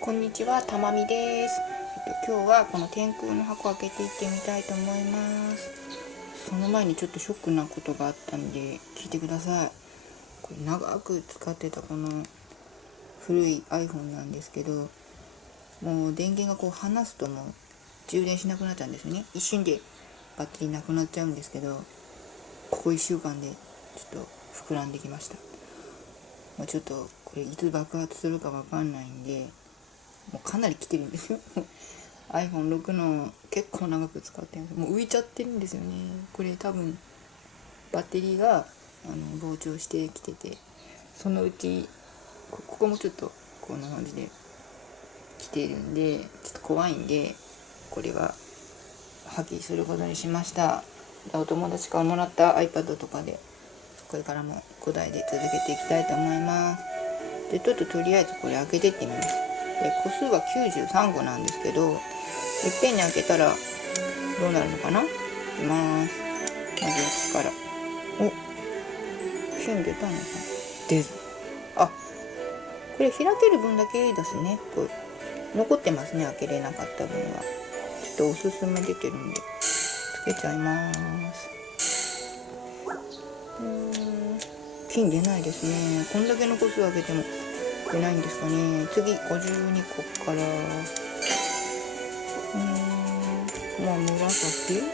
こんにちは、たまみです。今日はこの天空の箱を開けていってみたいと思います。その前にちょっとショックなことがあったんで聞いてください。これ長く使ってたこの古い iPhone なんですけど、もう電源が離すともう充電しなくなっちゃうんですよね。一瞬でバッテリーなくなっちゃうんですけど、ここ1週間でちょっと膨らんできました。もうちょっとこれいつ爆発するかわかんないんで、もうかなり来てるんですよiPhone6 の結構長く使ってるんです。もう浮いちゃってるんですよね。これ多分バッテリーが膨張してきてて、そのうちここもちょっとこんな感じで来てるんで、ちょっと怖いんで、これは破棄することにしました。お友達からもらった iPad とかでこれからも5台で続けていきたいと思います。でちょっととりあえずこれ開けてってみます。で個数は93個なんですけど、いっぺんに開けたらどうなるのかな。いきます。まず1から。金出たのかな。出ず。あ、これ開ける分だけですね。これ残ってますね、開けれなかった分は。ちょっとおすすめ出てるんでつけちゃいます。金出ないですね。こんだけの個数開けても出ないんですかね。次52個から、まあ紫。こ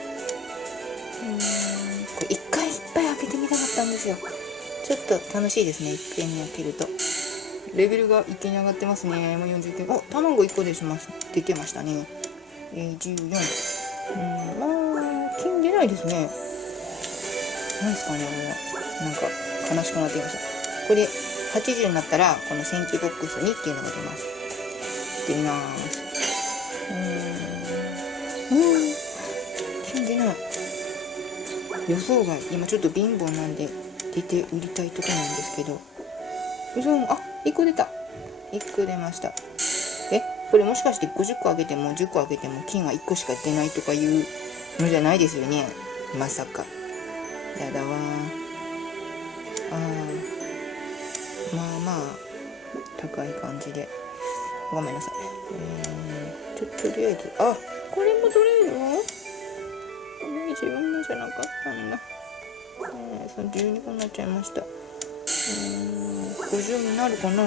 れ一回いっぱい開けてみたかったんですよ。ちょっと楽しいですね、いっぺんに開けると。レベルが一気に上がってますね。もう40件。お、卵1個出てましたね。14。まあ金出ないですね。なんですかね、なんか悲しくなってきました。これ80になったらこの戦記ボックス2っていうのが出ます。行ってみます。金出ない。予想外。今ちょっと貧乏なんで出て売りたいとこなんですけど、あ、1個出た。1個出ました。これもしかして50個あげても10個あげても金は1個しか出ないとかいうのじゃないですよね。まさか。やだわまあまあ高い感じでごめんなさい。とりあえずこれも取れるの？自分のじゃなかったんだ。その12個になっちゃいました。50になるかな。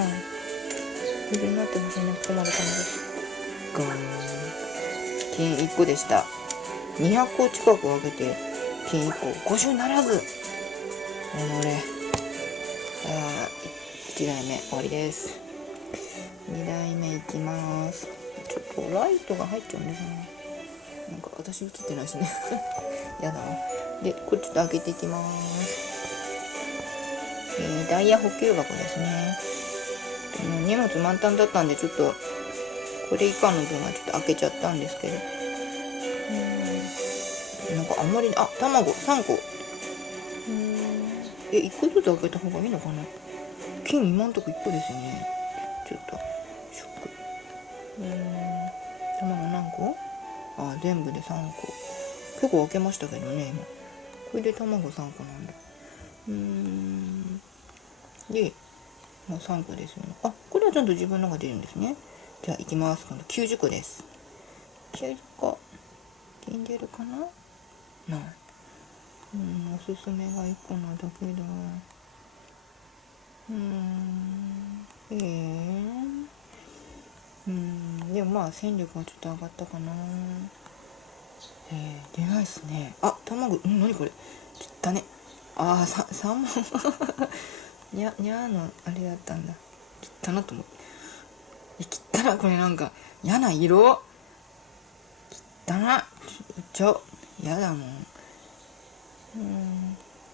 50になってほしいね。ここまでかなです。ガーン。金1個でした。200個近く上げて金1個50ならず。1台目終わりです。2台目いきます。ちょっとライトが入っちゃうんですね。なんか私映ってないですねやだな。でこれちょっと開けていきます。ダイヤ補給箱ですね。荷物満タンだったんでちょっとこれ以下の分はちょっと開けちゃったんですけど、なんかあんまり卵3個。1個ずつ開けた方がいいのかな。金今んとこ1個ですよね。ちょっとショック。卵何個？全部で3個。結構開けましたけどね、今。これで卵3個なんだ。で、もう3個ですよね。これはちゃんと自分のが出るんですね。じゃあ行きます。今度90個です。90個。金出るかな？おすすめが1個なだけだ。でもまあ戦力はちょっと上がったかな。出ないっすね。卵、何これ。汚ね。3万にゃーのあれだったんだ。汚なと思って。汚な、これなんか嫌な色。汚な。ちょやだもん。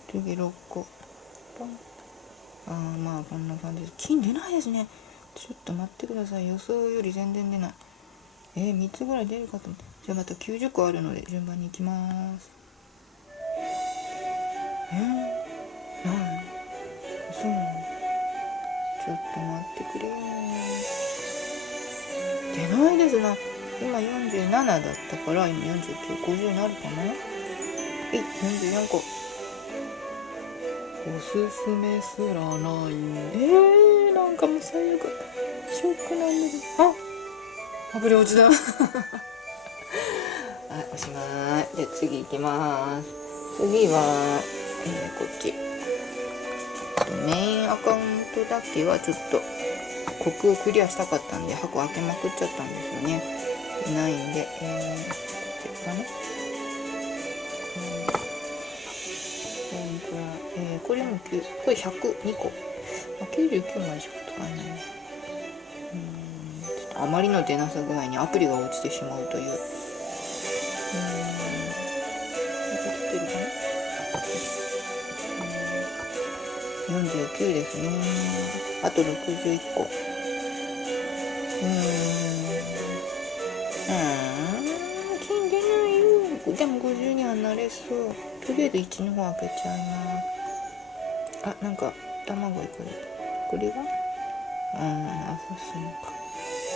次6個。まあこんな感じです。金出ないですね。ちょっと待ってください。予想より全然出ない。3つぐらい出るかと思って。じゃあまた90個あるので順番に行きます。そう。ちょっと待ってくれよ。出ないですな。今47だったから今49、50になるかな。44個。おすすめすらない。なんかもう最悪。ショックなんだけど。あぶり落ちだはい、おしまい。で次行きます。次は、こっちメインアカウントだけはちょっとコクをクリアしたかったんで箱開けまくっちゃったんですよね。ないんで、こっちかな。これも9、これ102個、99までしか使えないね。ちょっとあまりの出なさ具合にアプリが落ちてしまうという。映ってるかな。49ですね。あと61個。金出ないよ。でも50にはなれそう。とりあえず1の方開けちゃいます。あ、なんか卵いくら。これがアサシンか。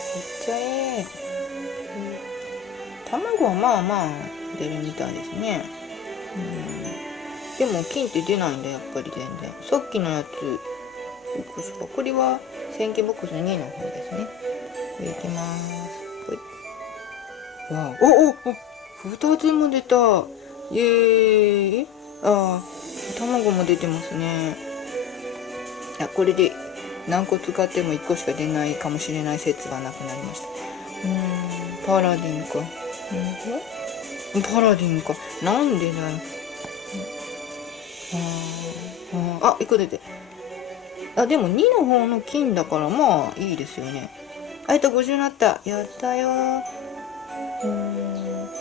いっちゃえ。卵はまあまあ出るみたいですね。でも金って出ないんだ、やっぱり全然。さっきのやつこれは千機ボックス2の方ですね。これいきます。わお2つも出た。イエーイ。卵も出てますね。これで何個使っても1個しか出ないかもしれない説がなくなりました。パラディンか。パラディンか。なんでだよ。1個出て。でも2の方の金だからまあいいですよね。50になった。やったよ。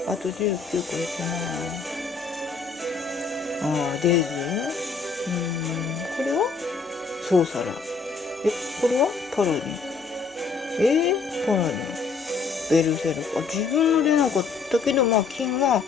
あと19個いけない。出ず。これはソーサラ。これはパラディン。パラディン。ベルセルク。自分の出なかったけど、まあ金は